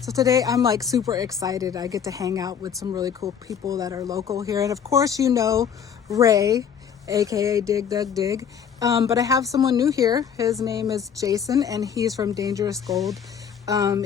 So today I'm like super excited. I get to hang out with some really cool people that are local here. And of course, you know, Ray, aka Dig Dug Dig. But I have someone new here. His name is Jason and he's from Dangerous Gold.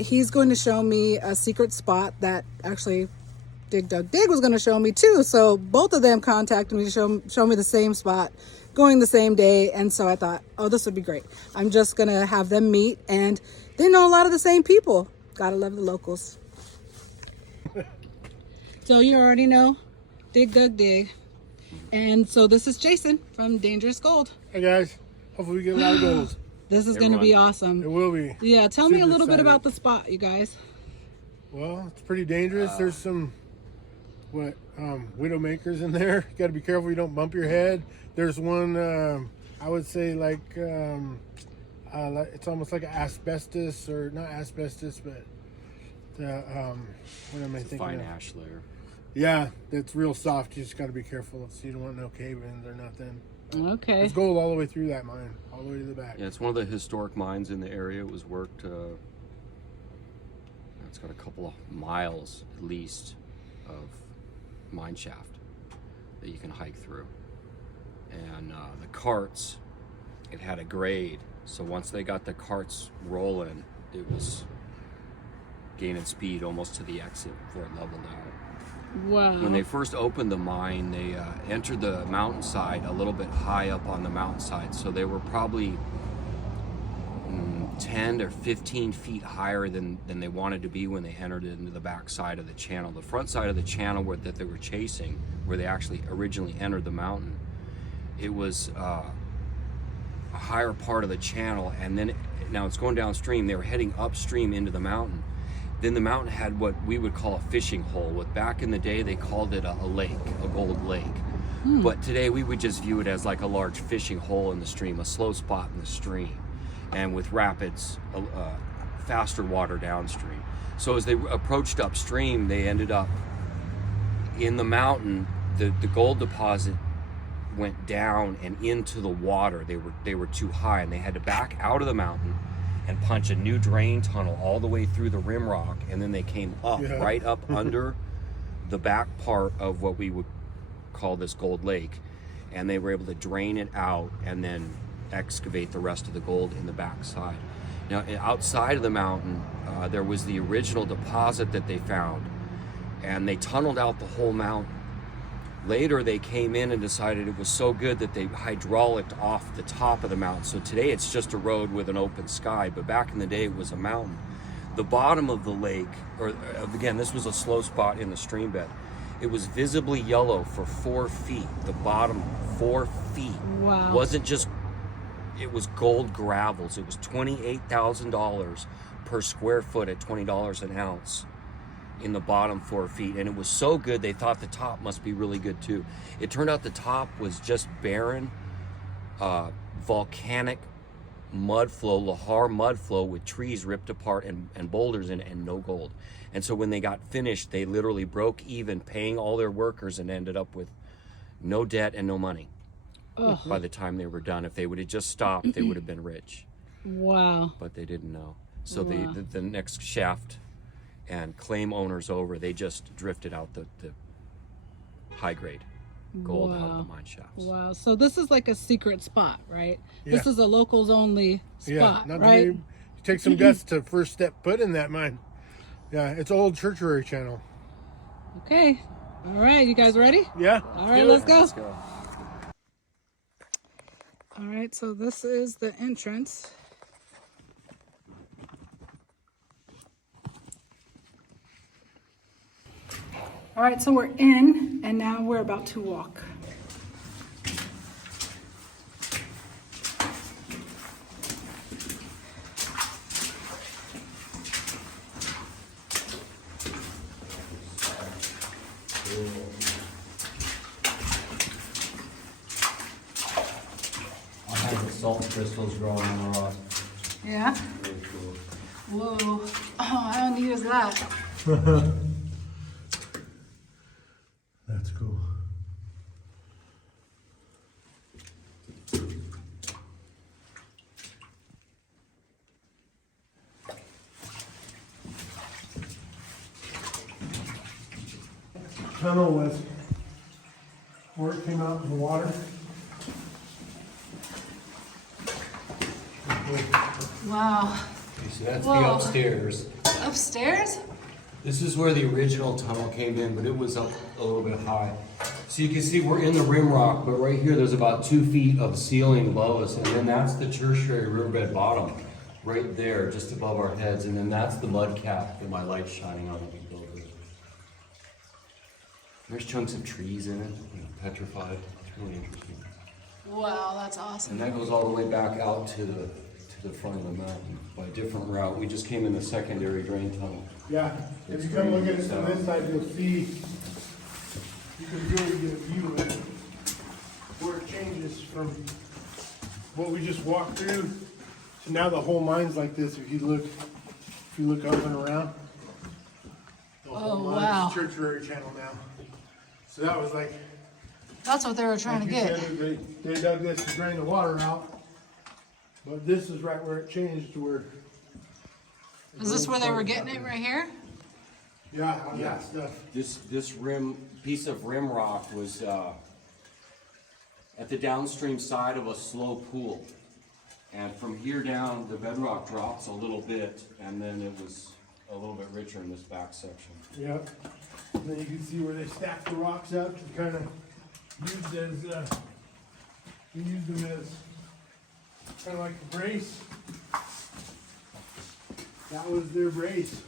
He's going to show me a secret spot that actually Dig Dug Dig was going to show me too. So both of them contacted me to show me the same spot, going the same day. And so I thought, oh, this would be great. I'm just going to have them meet, and they know a lot of the same people. Gotta love the locals. So you already know Dig Dug Dig. And so this is Jason from Dangerous Gold. Hey guys, hopefully we get a lot of gold. This is going to be awesome. It will be. Yeah, tell me a little bit about the spot, you guys. Well, it's pretty dangerous. There's some widowmakers in there. You got to be careful you don't bump your head. There's one I would say like it's almost like an asbestos, or not asbestos, but what am I thinking? Fine of? ash layer. Yeah, it's real soft. You just got to be careful so you don't want no cave-ins or nothing. Okay. It's gold all the way through that mine, all the way to the back. Yeah, it's one of the historic mines in the area. It was worked. It's got a couple of miles at least of mine shaft that you can hike through, and the carts. It had a grade, so once they got the carts rolling, it was gaining speed almost to the exit before it leveled out. Wow. When they first opened the mine, they entered the mountainside a little bit high up on the mountainside, so they were probably 10 or 15 feet higher than they wanted to be when they entered into the back side of the channel. The front side of the channel that they were chasing, where they actually originally entered the mountain, it was a higher part of the channel, and then now it's going downstream. They were heading upstream into the mountain. Then the mountain had what we would call a fishing hole. With back in the day, they called it a lake, a gold lake. But today we would just view it as like a large fishing hole in the stream, a slow spot in the stream, and with rapids, faster water downstream. So as they approached upstream, they ended up in the mountain. The gold deposit went down and into the water. They were too high, and they had to back out of the mountain and punch a new drain tunnel all the way through the rim rock, and then they came up, right up under the back part of what we would call this gold lake, and they were able to drain it out and then excavate the rest of the gold in the back side. Now, outside of the mountain, there was the original deposit that they found, and they tunneled out the whole mountain. Later, they came in and decided it was so good that they hydraulicked off the top of the mountain. So today it's just a road with an open sky, but back in the day it was a mountain. The bottom of the lake, or again, this was a slow spot in the stream bed. It was visibly yellow for 4 feet. The bottom 4 feet. Wow. Wasn't just, it was gold gravels. It was $28,000 per square foot at $20 an ounce in the bottom 4 feet, and it was so good they thought the top must be really good too. It turned out the top was just barren volcanic mud flow, lahar mud flow with trees ripped apart and boulders in it, and no gold. And so when they got finished, they literally broke even paying all their workers and ended up with no debt and no money. By the time they were done. If they would have just stopped, they would have been rich. Wow. But they didn't know. So the next shaft and claim owners over, they just drifted out the high grade gold out of the mine shafts. Wow. So this is like a secret spot, right? Yeah. This is a locals only spot, not right? You take some guts to first step foot in that mine. Yeah, it's old Churchery channel. Okay. All right. You guys ready? Yeah. All right, let's go. Let's go. All right. So this is the entrance. All right, so we're in, and now we're about to walk. I have the salt crystals growing on the rock. Yeah? Very cool. Whoa. Oh, how neat is that? That's cool. tunnel was where it came out of the water. Wow. So that's Whoa. the upstairs. Upstairs? This is where the original tunnel came in, but it was up a little bit high. So you can see we're in the rim rock, but right here there's about 2 feet of ceiling above us, and then that's the tertiary riverbed bottom, right there, just above our heads, and then that's the mud cap that my light's shining on that we built with. There's chunks of trees in it, petrified. It's really interesting. Wow, that's awesome. And that goes all the way back out to the front of the mountain by a different route. We just came in the secondary drain tunnel. Yeah, if you come look at it from this side, you'll see, you can really get a view of it, where it changes from what we just walked through to now the whole mine's like this. If you look up and around, the whole Oh, mine's wow. tertiary channel now. So that was like, That's what they were trying to like you get. said, they dug this to drain the water out, but this is right where it changed to where. Is this where they were getting it right here? Yeah, on that stuff. This piece of rim rock was at the downstream side of a slow pool. And from here down, the bedrock drops a little bit, and then it was a little bit richer in this back section. Yep. And then you can see where they stack the rocks up to kind of use as, we use them as kind of like a brace. That was their brace.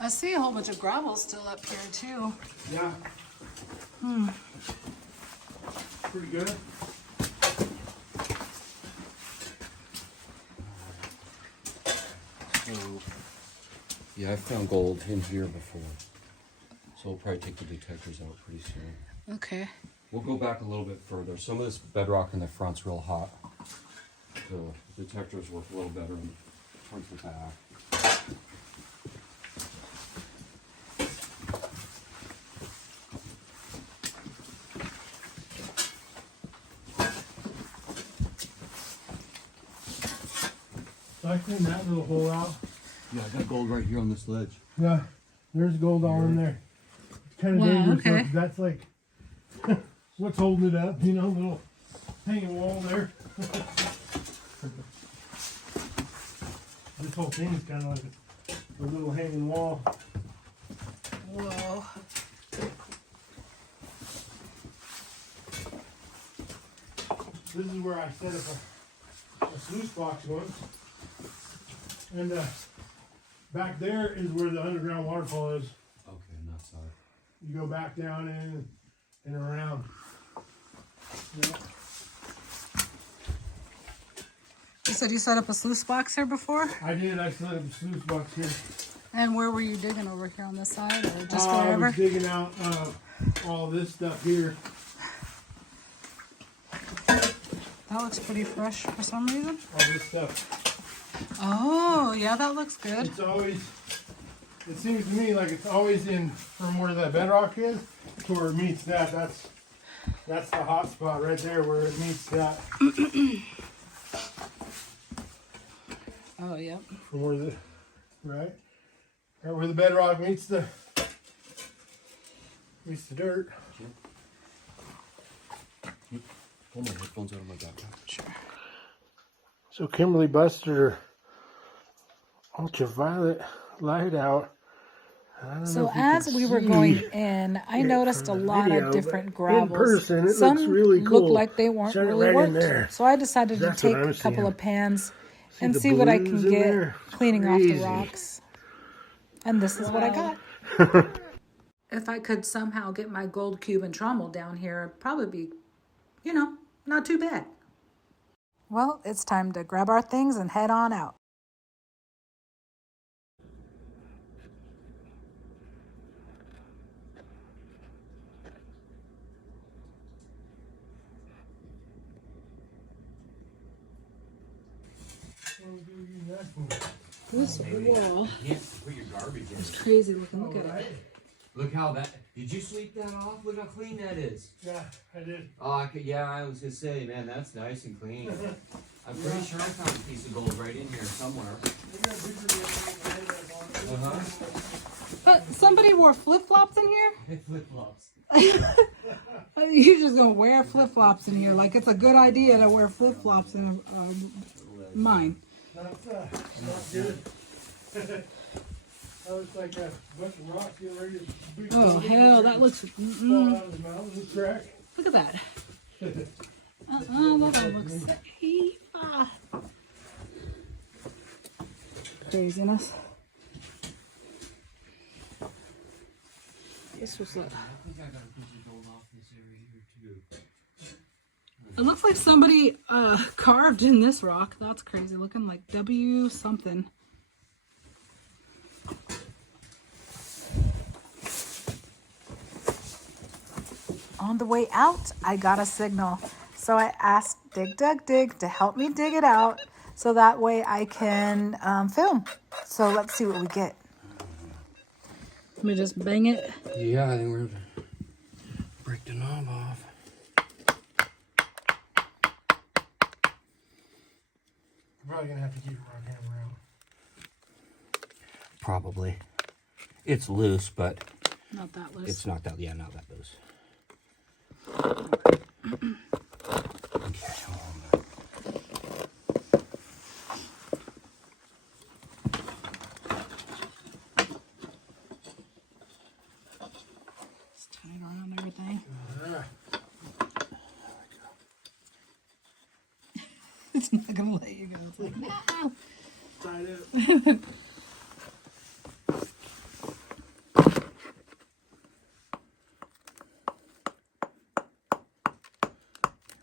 I see a whole bunch of gravel still up here too. Yeah. Pretty good. So, yeah, I found gold in here before. So we'll probably take the detectors out pretty soon. Okay. We'll go back a little bit further. Some of this bedrock in the front's real hot. The detectors work a little better in towards the back. So I cleaned that little hole out. Yeah, I got gold right here on this ledge. Yeah. There's gold all in there. It's kind of Wow, dangerous. okay. Though, 'cause that's like what's holding it up, you know, little hanging wall there. This whole thing is kind of like a little hanging wall. Whoa. This is where I set up a sluice box once. And back there is where the underground waterfall is. Okay, on that side. You go back down in and around. Yeah. You said you set up a sluice box here before? I did. I set up a sluice box here. And where were you digging over here on this side or just I wherever? was digging out all this stuff here. That looks pretty fresh for some reason. All this stuff. Oh, yeah, that looks good. It's always, it seems to me like it's always in from where that bedrock is to where it meets that. That's the hot spot right there where it meets that. Oh, yeah. From where the, right where the bedrock meets the dirt. Pull my headphones out of my backpack. Sure. So Kimberly busted her ultraviolet light out. I don't know So if you as can we were see going in, I it noticed a from the lot video, of different but gravels. in person, it Some looks really looked cool. like they weren't Shine it really right in worked. there. So I decided to That's take what I'm a couple seeing. of pans and the see what I blues can in get there? It's cleaning off the crazy. rocks. And this is what I got. If I could somehow get my gold cube and trommel down here, it'd probably be, not too bad. Well, it's time to grab our things and head on out. This wall Yeah, put your garbage in. is crazy looking. Look at it. Look how that. Did you sweep that off? Look how clean that is. Yeah, I did. Oh, I was gonna say, man, that's nice and clean. I'm pretty sure I found a piece of gold right in here somewhere. Uh huh. But somebody wore flip-flops in here? Flip-flops. You're just gonna wear flip-flops in here. Like it's a good idea to wear flip-flops in mine. Not good. That looks like a bunch of rocks getting ready to be Oh hell, that looks. fall out of the mountain and crack. Look at that. That don't look safe. Craziness. This was a. It looks like somebody carved in this rock. That's crazy looking, like W something. On the way out, I got a signal. So I asked Dig Dug Dig to help me dig it out so that way I can film. So let's see what we get. Let me just bang it. Yeah, I think we're gonna break the knob off. You're probably gonna have to keep it on hammer out. Probably. It's loose, but Not that loose. it's not that. Yeah, not that loose. Okay, hold on. Just tie it around everything. It's not gonna let you go. It's like, no. Tied up.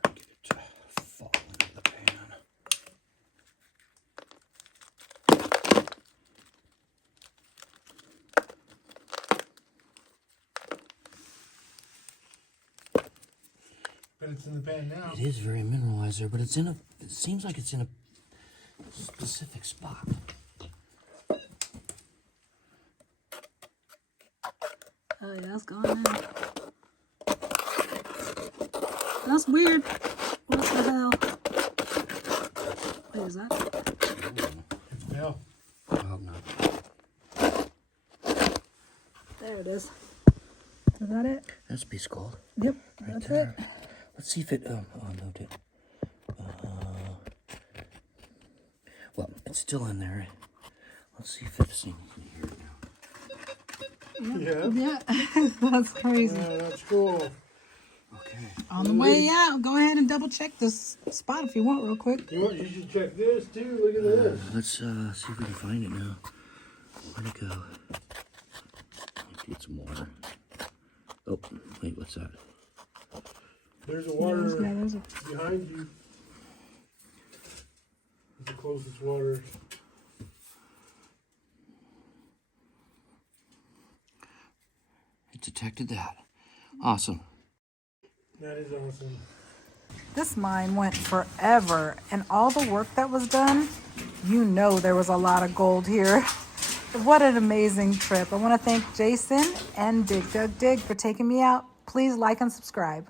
Get it to fall into the pan. But it's in the pan now. It is very mineralized there, but it's in a. It seems like it's in a specific spot. Oh yeah, it's gone now. That's weird. What the hell? Wait, is that? It's fell. I hope not. There it is. Is that it? That's piece of gold. Yep, that's there. it. Let's see if it. Oh, moved it. Well, it's still in there. Let's see if it's in here now. Yeah. Yeah, that's crazy. Yeah, that's cool. Okay. On the way out, go ahead and double check this spot if you want, real quick. You should check this too. Look at this. Let's see if we can find it now. Where'd it go? Let's get some water. Oh, wait, what's that? There's a water Yeah, there's a. behind you. It's the closest water. It detected that. Awesome. That is awesome. This mine went forever, and all the work that was done, you know there was a lot of gold here. What an amazing trip. I want to thank Jason and Dig Dug Dig for taking me out. Please like and subscribe.